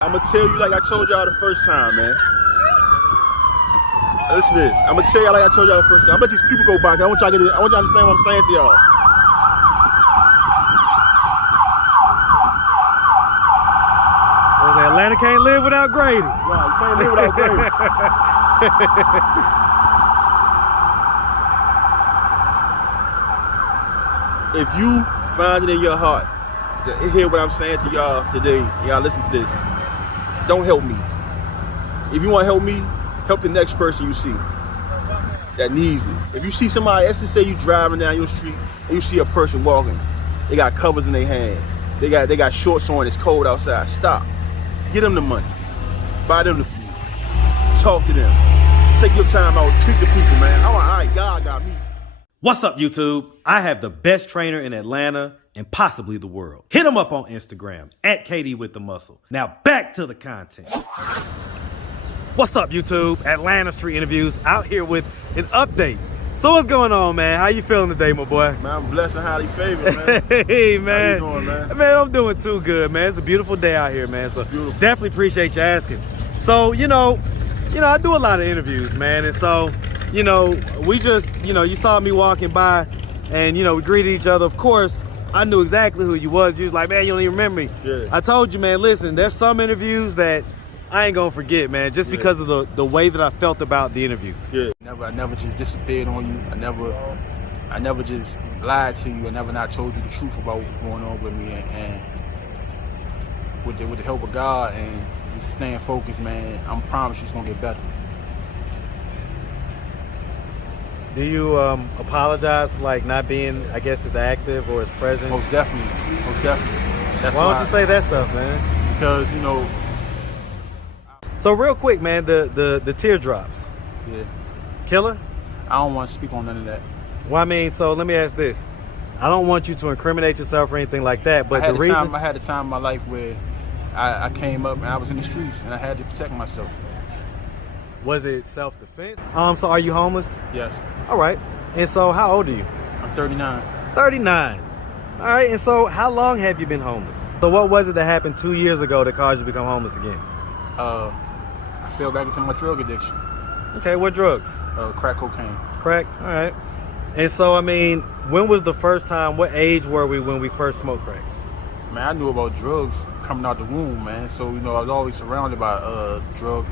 I'm gonna tell you like I told y'all the first time, man. Listen to this. I'm gonna tell y'all like I told y'all the first time. I bet these people go by. I want y'all to understand what I'm saying to y'all. Atlanta can't live without Grady. Right, you can't live without Grady. If you find it in your heart to hear what I'm saying to y'all today, y'all listen to this. Don't help me. If you want to help me, help the next person you see that needs it. If you see somebody, let's just say you driving down your street and you see a person walking, they got covers in their hand, they got shorts on, it's cold outside. Stop. Get them the money. Buy them the food. Talk to them. Take your time out. Treat the people, man. All right, God got me. What's up, YouTube? I have the best trainer in Atlanta and possibly the world. Hit him up on Instagram at KD with the Muscle. Now back to the content. What's up, YouTube? Atlanta Street Interviews out here with an update. So what's going on, man? How you feeling today, my boy? Man, I'm blessed and highly favored, man. Hey, man. How you doing, man? Man, I'm doing too good, man. It's a beautiful day out here, man. So definitely appreciate you asking. So, you know, I do a lot of interviews, man. And so, we just, you saw me walking by and, we greeted each other. Of course, I knew exactly who you was. You was like, man, you don't even remember me. Yeah. I told you, man, listen, there's some interviews that I ain't gonna forget, man, just because of the way that I felt about the interview. Yeah. I never just disappeared on you. I never just lied to you. I never not told you the truth about what was going on with me. And with the help of God and just staying focused, man, I promise you it's gonna get better. Do you apologize for like not being, I guess, as active or as present? Most definitely. That's why don't you say that stuff, man? Because So real quick, man, the teardrops. Yeah. Killer? I don't want to speak on none of that. Well, I mean, so let me ask this. I don't want you to incriminate yourself or anything like that, but I had a time in my life where I came up and I was in the streets and I had to protect myself. Was it self-defense? So are you homeless? Yes. All right. And so how old are you? I'm 39. 39. All right. And so how long have you been homeless? So what was it that happened 2 years ago that caused you to become homeless again? I fell back into my drug addiction. Okay, what drugs? Crack cocaine. Crack, all right. And so, I mean, when was the first time, what age were we when we first smoked crack? Man, I knew about drugs coming out the womb, man. So, I was always surrounded by a drug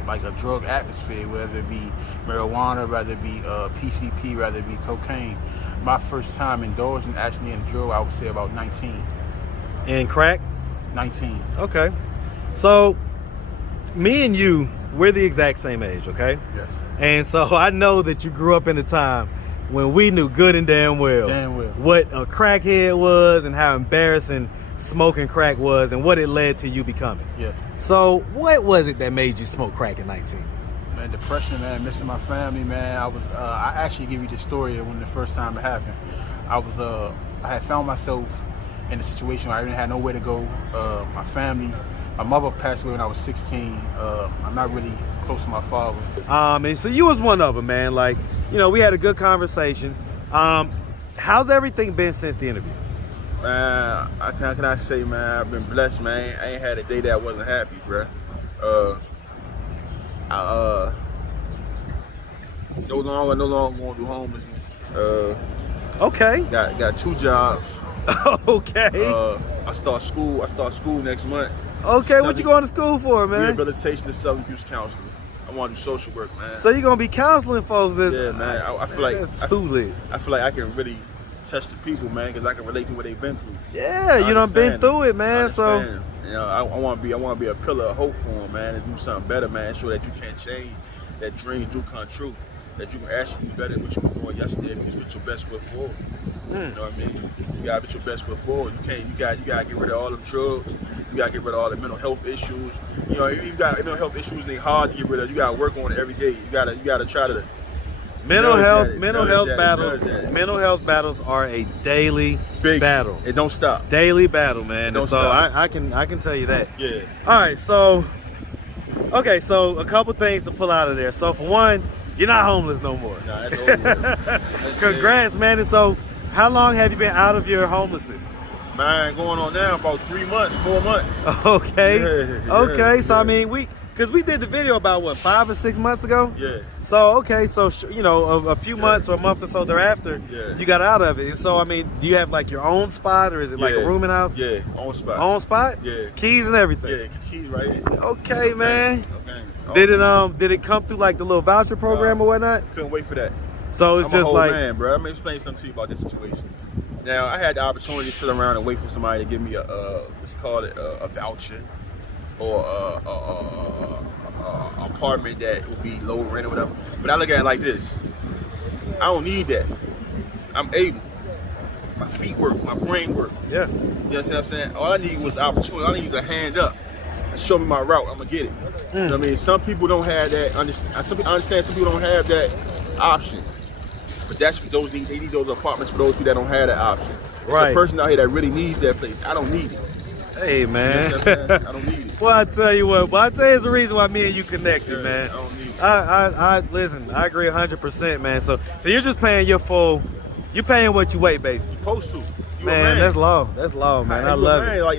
atmosphere, whether it be marijuana, whether it be PCP, whether it be cocaine. My first time indulging actually in drug, I would say about 19. In crack? 19. Okay. So, me and you, we're the exact same age, okay? Yes. And so I know that you grew up in a time when we knew good and damn well what a crackhead was and how embarrassing smoking crack was and what it led to you becoming. Yeah. So what was it that made you smoke crack at 19? Man, depression, man, missing my family, man. I actually give you the story of when the first time it happened. I had found myself in a situation where I didn't have nowhere to go. My mother passed away when I was 16. I'm not really close to my father. And so you was one of them, man. Like, we had a good conversation. How's everything been since the interview? Man, can I say, man, I've been blessed, man. I ain't had a day that I wasn't happy, bro. No longer going through homelessness. Okay. Got 2 jobs. Okay. I start school next month. Okay, what you going to school for, man? Rehabilitation and substance abuse counseling. I want to do social work, man. So you're going to be counseling folks? Yeah, man. I feel like that's too lit. I feel like I can really touch the people, man, because I can relate to what they've been through. Yeah, you done been through it, man. So I want to be a pillar of hope for them, man, and do something better, man. Show that you can change, that dreams do come true, that you can actually do better than what you were doing yesterday if you just put your best foot forward. You know what I mean? You gotta put your best foot forward. You gotta get rid of all them drugs. You gotta get rid of all the mental health issues. You got mental health issues, they hard to get rid of. You gotta work on it every day. You gotta try to. Mental health battles are a daily battle. It don't stop. Daily battle, man. Don't so stop. I can tell you that. Yeah. All right, so a couple things to pull out of there. So for one, you're not homeless no more. Nah, that's over. Congrats, man. And so how long have you been out of your homelessness? Man, going on now about 3 months, 4 months. Okay. Yeah, okay. So yeah. I mean, because we did the video about what, 5 or 6 months ago. Yeah. So okay, so you know, a few months or a month or so thereafter, you got out of it. And so I mean, do you have like your own spot, or is it like a rooming house? Yeah, own spot. Own spot? Yeah. Keys and everything. Yeah, keys right here. Okay, man. Okay. Did it come through like the little voucher program or whatnot? Couldn't wait for that. So it's I'm just a whole like, man, bro. Let me explain something to you about this situation. Now, I had the opportunity to sit around and wait for somebody to give me let's call it a voucher or a apartment that would be low rent or whatever. But I look at it like this. I don't need that. I'm able. My feet work, my brain work. yeah. You know what I'm saying? All I need was opportunity. All I need is a hand up. Show me my route, I'm gonna get it. You know what I mean? Some people don't have that. I understand some people don't have that option. But that's for those, they need those apartments for those people that don't have that option. It's Right. a person out here that really needs that place. I don't need it. Hey, You man. know what I'm saying? I don't need it. Well, I tell you what. Well, I tell you, it's the reason why me and you connected, Yeah, man. I don't need it. I listen. I agree 100%, man. So you're just paying your full. You're paying what you weigh, basically. You supposed to. You a Man, man. that's law. That's law, man. I You a love man. it. Like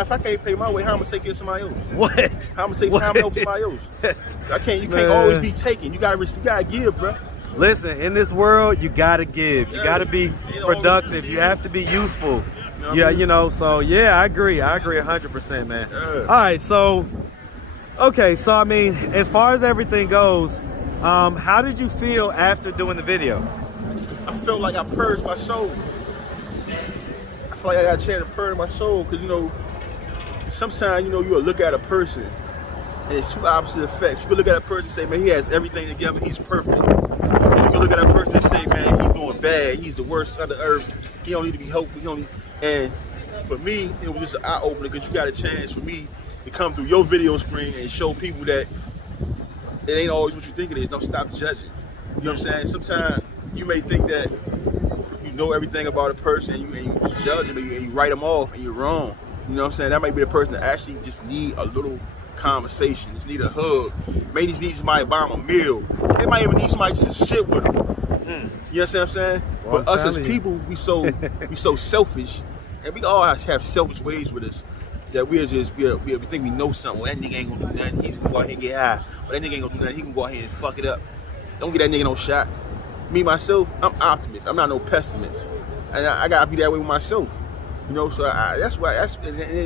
if I can't pay my way, how am I gonna take care of somebody else? What? How am I gonna help somebody else? I can't. You can't Man. always be taking. You gotta give, bro. Listen, in this world, you gotta give. You Yeah. gotta be Ain't productive. always You have to be useful. You know what Yeah, I mean? you know. So yeah, I agree. I agree 100%, man. Yeah. All right, so okay, so I mean, as far as everything goes, how did you feel after doing the video? I felt like I purged my soul. I feel like I got a chance to purge my soul because, you know, sometimes, you know, you'll look at a person and it's two opposite effects. You can look at a person and say, man, he has everything together, he's perfect. And you can look at a person and say, man, he's doing bad, he's the worst of the earth, he don't need to be helped, and for me, it was just an eye-opener because you got a chance for me to come through your video screen and show people that it ain't always what you think it is. Don't stop judging. You know what I'm saying? Sometimes you may think that you know everything about a person and you judge them and you write them off and you're wrong. You know what I'm saying? That might be the person that actually just need a little conversation, just need a hug. Maybe just need somebody to buy them a meal. They might even need somebody just to sit with them. You know what I'm saying? Well, but us as people, we so selfish, and we all have selfish ways with us that we think we know something. Well, that nigga ain't gonna do nothing. He's gonna go ahead and get high. Well, that nigga ain't gonna do nothing. He can go ahead and fuck it up. Don't get that nigga no shot. Me, myself, I'm optimist. I'm not no pessimist. And I gotta be that way with myself. You know, so that's why,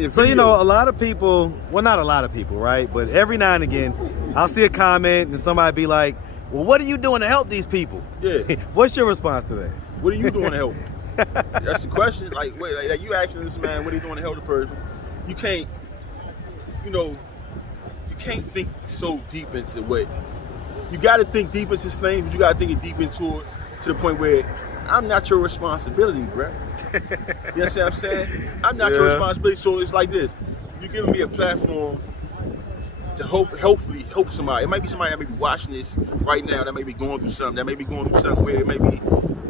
So, you know, a lot of people, well, not a lot of people, right? But every now and again, I'll see a comment and somebody be like, well, what are you doing to help these people? Yeah. What's your response to that? What are you doing to help? That's the question. Like, wait, like you asking this man, what are you doing to help the person? You can't, you know, you can't think so deep into what. You got to think deep into things, but you got to think it deep into it to the point where I'm not your responsibility, bro. You understand what I'm saying? I'm not your responsibility. So it's like this: you're giving me a platform to hopefully help somebody. It might be somebody that may be watching this right now that may be going through something. That may be going through something where they may be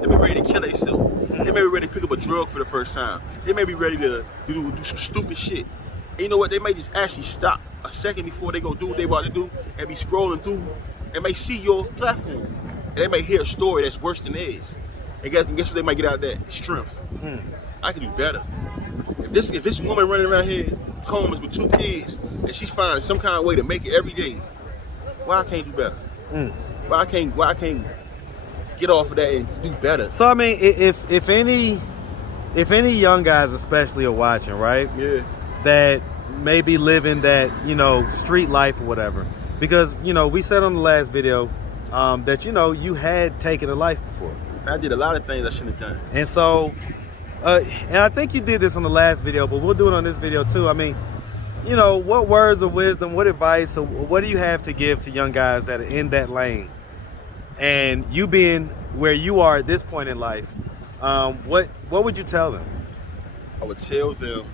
ready to kill themselves. They may be ready to pick up a drug for the first time. They may be ready to do some stupid shit. And you know what? They may just actually stop a second before they go do what they about to do and be scrolling through and may see your platform. And they may hear a story that's worse than theirs. And guess what they might get out of that? Strength. I can do better. If this woman running around here homeless with 2 kids and she's finding some kind of way to make it every day, why I can't do better? Why I can't get off of that and do better? So I mean, if any young guys especially are watching, right? Yeah. That may be living that, you know, street life or whatever. Because, you know, we said on the last video that, you know, you had taken a life before. I did a lot of things I shouldn't have done. And so, and I think you did this on the last video, but we'll do it on this video too. I mean, you know, what words of wisdom, what advice, or what do you have to give to young guys that are in that lane? And you being where you are at this point in life, what would you tell them? I would tell them,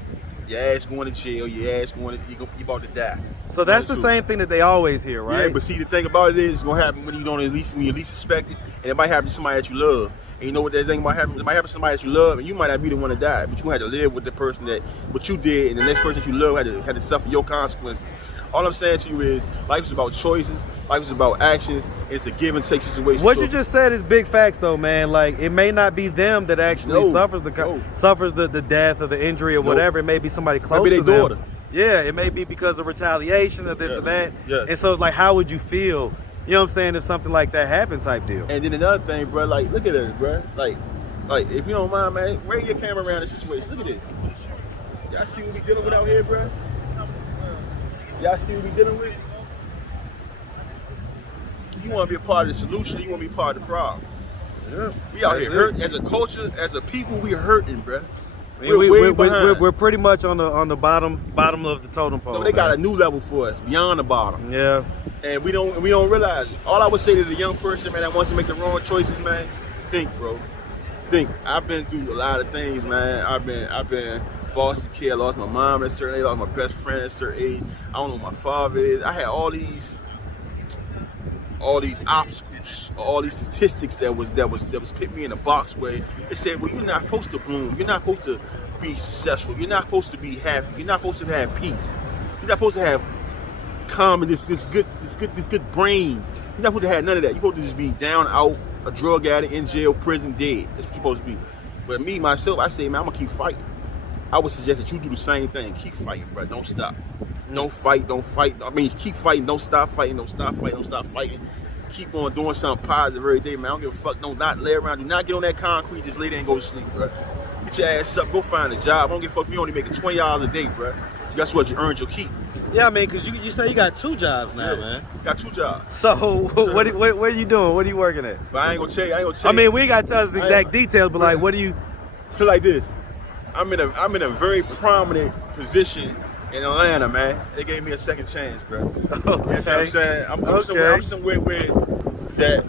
your ass going to jail, your ass you about to die. So that's the same thing that they always hear, right? Yeah, but see, the thing about it is, it's gonna happen when you least expect it, and it might happen to somebody that you love. And you know what that thing might happen? It might happen to somebody that you love, and you might not be the one to die, but you're gonna have to live with the person what you did, and the next person that you love had to suffer your consequences All I'm saying to you is life is about choices. Life is about actions. It's a give and take situation. What you just said is big facts, though, man. Like, it may not be them that actually suffers the death or the injury or whatever. It may be somebody close to them. Maybe their daughter. Yeah, it may be because of retaliation or this or that. Yes. And so it's like, how would you feel? You know what I'm saying? If something like that happened, type deal. And then another thing, bro. Like, look at this, bro. Like if you don't mind, man, bring your camera around the situation. Look at this. Y'all see what we dealing with out here, bro? Y'all see what we dealing with? You want to be a part of the solution, you want to be part of the problem. Yeah. We out here hurt as a culture, as a people. We hurting, bro. We're pretty much on the bottom of the totem pole. No, they got a new level for us, beyond the bottom. Yeah. And we don't realize it. All I would say to the young person, man, that wants to make the wrong choices, man, think, bro. Think. I've been through a lot of things, man. I've been foster care. I lost my mom at a certain age. I lost my best friend at a certain age. I don't know who my father is. I had all these obstacles, all these statistics that was put me in a box where it said, well, you're not supposed to bloom, you're not supposed to be successful, you're not supposed to be happy, you're not supposed to have peace, you're not supposed to have calm and this good brain. You're not supposed to have none of that. You're supposed to just be down, out, a drug addict, in jail, prison, dead. That's what you're supposed to be. But me, myself, I say, man, I'm gonna keep fighting. I would suggest that you do the same thing. Keep fighting, bro. Don't stop. Don't fight. I mean, keep fighting. Don't stop fighting. Don't stop fighting. Don't stop fighting. Keep on doing something positive every day, man. I don't give a fuck. Don't not lay around. Do not get on that concrete. Just lay there and go to sleep, bro. Get your ass up. Go find a job. I don't give a fuck if you only making $20 a day, bro. Guess what? You earned your keep. Yeah, I mean, because you say you got 2 jobs now, man. Got 2 jobs. So what are you doing? What are you working at? But I ain't gonna tell you. I mean, we ain't got to tell us the exact details, but like, what do you? Put it like this. I'm in a very prominent position in Atlanta, man. They gave me a second chance, bro. Okay. You know what I'm saying? I'm somewhere where that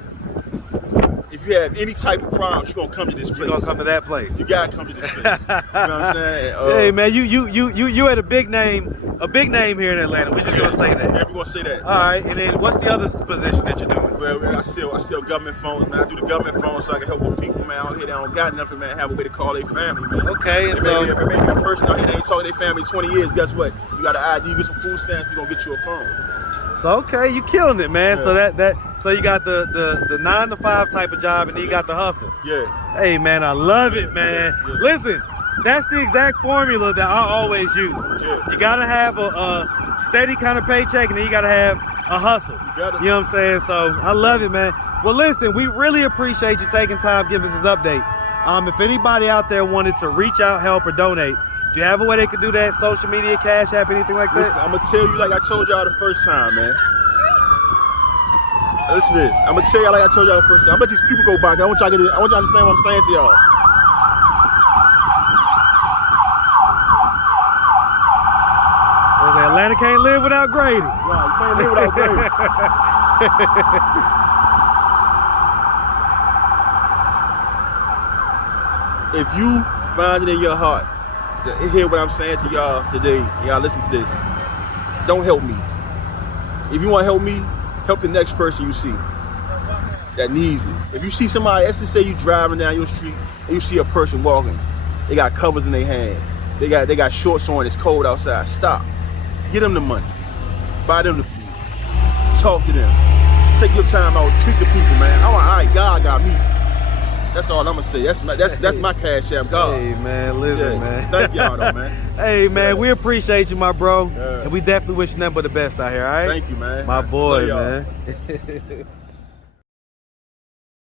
if you have any type of problems, you're gonna come to this place. You're gonna come to that place. You gotta come to this place. You know what I'm saying? Hey man, you had a big name here in Atlanta. We're just gonna say that. Yeah, we're gonna say that. All right, and then what's the other position that you're doing? Well, I sell government phones, man. I do the government phones so I can help with people, man, out here that don't got nothing, man, have a way to call their family, man. Okay, and so maybe a person out here that ain't talked to their family in 20 years, guess what? You got an ID, you get some food stamps, we're gonna get you a phone. So okay, you killing it, man. Yeah. So you got the 9 to 5 type of job, and then you got the hustle. Yeah. Hey man, I love it, man. Yeah. Listen, that's the exact formula that I always use. Yeah. You gotta have a steady kind of paycheck, and then you gotta have a hustle. You know what I'm saying? So I love it, man. Well, listen, we really appreciate you taking time giving us this update. If anybody out there wanted to reach out, help, or donate, do you have a way they could do that? Social media, Cash App, anything like that? Listen, I'm gonna tell you like I told y'all the first time, man. Listen to this. I'm gonna tell y'all like I told y'all the first time. I'm gonna let these people go by. I want y'all to understand what I'm saying to y'all. Atlanta can't live without Grady. Right, you can't live without Grady. If you find it in your heart to hear what I'm saying to y'all today, and y'all listen to this, don't help me. If you want to help me, help the next person you see that needs it. If you see somebody, let's just say you driving down your street and you see a person walking, they got covers in their hand, they got shorts on, it's cold outside, stop. Get them the money, buy them the food, talk to them, take your time out, treat the people, man. All right, God got me. That's all I'm gonna say. That's my Cash App, God. Hey man, listen, man. Thank y'all though, man. Hey man, we appreciate you, my bro, and we definitely wish you nothing but the best out here. All right. Thank you, man. My boy, man.